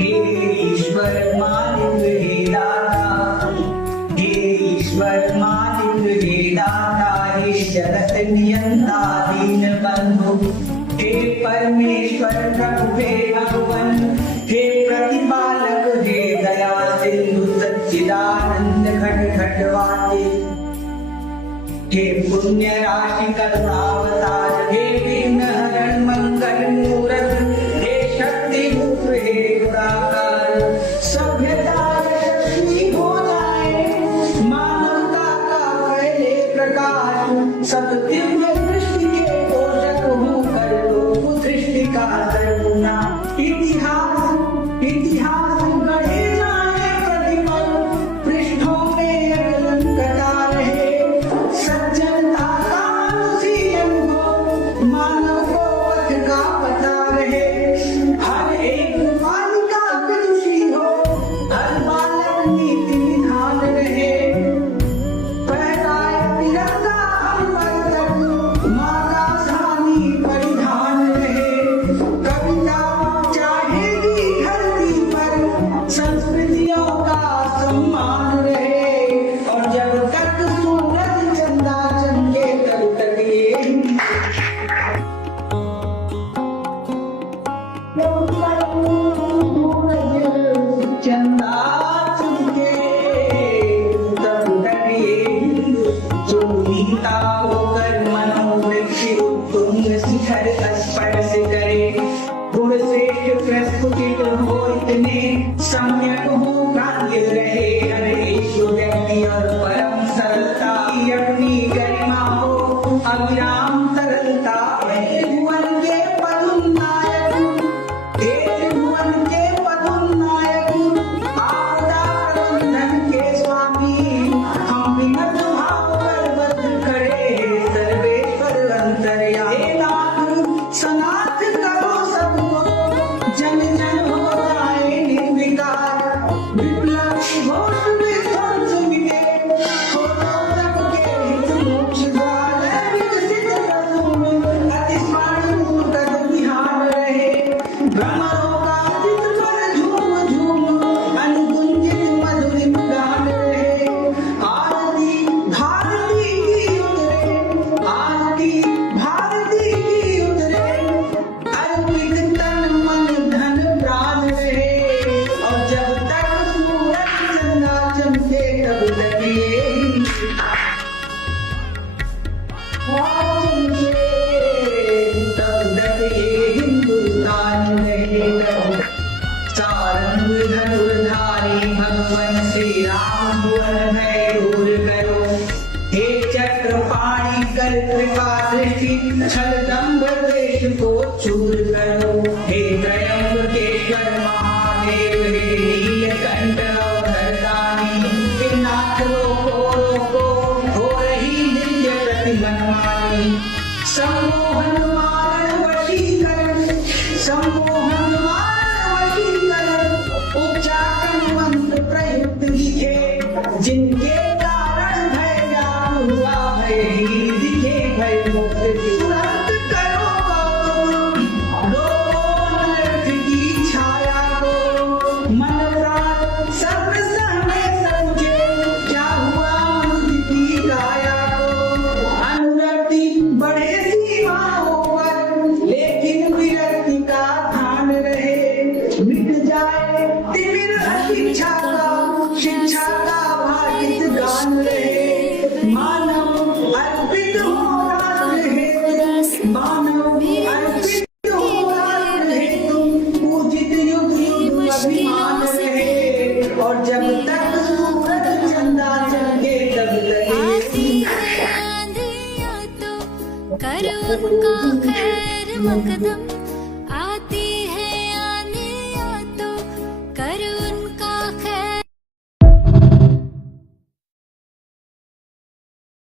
हे ईश्वर मालिक हे दाता, हे ईश्वर मालिक हे दाता, हे जगत नियंता दीन बंधु, हे परमेश्वर प्रभु हे भगवन, हे प्रतिपालक हे दया सिंधु सच्चिदानंद घट घटवाते, हे पुण्य राशि करुणावतार, हे विघ्न हरण मंगल मूरत, हे शक्ति रूप हे गुणाकार, सभ्यता यशस्वी हो जाए, मानवता का पहले प्रकाश, सब दिव्य दृष्टि के पोषक हूँ, कर दो दृष्टि का दर्पणा, इतिहास इतिहास गढ़े जाए प्रतिपल, पृष्ठों में अगलन कटा रहे, सज्जनता का अनुशीलन हो, मानव को पथ का पता रहे, हर एक बालिका विदुषी हो, हर बालक नीति विधान रहे, फहराए तिरंगा अंबर तक, माँ का सानी परिधान रहे, कविता चाहेगी धरती पर, संस्कृतियों का सम्मान रहे, और जब तक सूरज चंदा चमके तब तक ये चंदा चमके तब तक ये जो नीता होकर मनोवृत्ति उत्तुंग शिखर स्पर्श करे, गुण श्रेष्ठ प्रस्फुटित हो इतने, सम्यक हो गांधी रहे हर एक व्यक्ति और परम सरलता की अपनी गरिमा हो, अविराम तरलता, हे भुवन के पदुम नायक, हे भुवन के पदुम नायक, आपदा प्रबंधन के स्वामी, हम विमत भाव बद्ध खड़े, सर्वेश्वर अंतर्यामी, हे नाथ सनाथ करो सबको, जन जन हो जाए निर्विकार, विप्लव घोष विध्वंस मिटे, हो सबके हित मोक्ष द्वार, विकसित रसूल अति स्मरण कद विहार रहे, भ्रमरों का चित पर झूम झूम, अनुगुंजित मधुरिम गान रहे, आरती भारती की उतरे, आरती भारती की उतरे, अर्पित तन मन धन प्राण रहे, और जब तक सूरज चंदा चमके तब तक ये तब तक ये हिंदुस्तान रहेगा, सारंग धनुर्धारी भगवान श्री राम भुवन भय दूर करो, हे चक्रपाणि कर कृपा दृष्टि, छल दंभ द्वेष को चूर करो, हे त्रयंबकेश्वर महादेव, हे नीलकंठ अवधरदानी, हे नाथ रोको हो रही दिव्य प्रतिमनमानी, सम्मोहन मारण वशीकरण, सम्मोहन मारण वशीकरण, उच्चाटन मंत्र प्रयुक्त लिखे, जिनके कारण भय जान हुआ, भय ही दिखे भय मुक्त, तुरंत करो गौतम, लोगों नर्क की छाया को, मन प्राण सब समय समझे, क्या हुआ मुझ की काया को, अनुरक्ति बढ़े सीमाओं पर, लेकिन विरक्ति का ध्यान रहे, मिट जाए तिमिर शिक्षा का भागित गान रहे, मानव अर्पित हो राष्ट्र हेतु, मानव अर्पित हो राष्ट्र हेतु, पूजित युग युग अभिमान रहे, और जब तक सूरज चंदा चमके तब तक करो उनका खैर मकदम।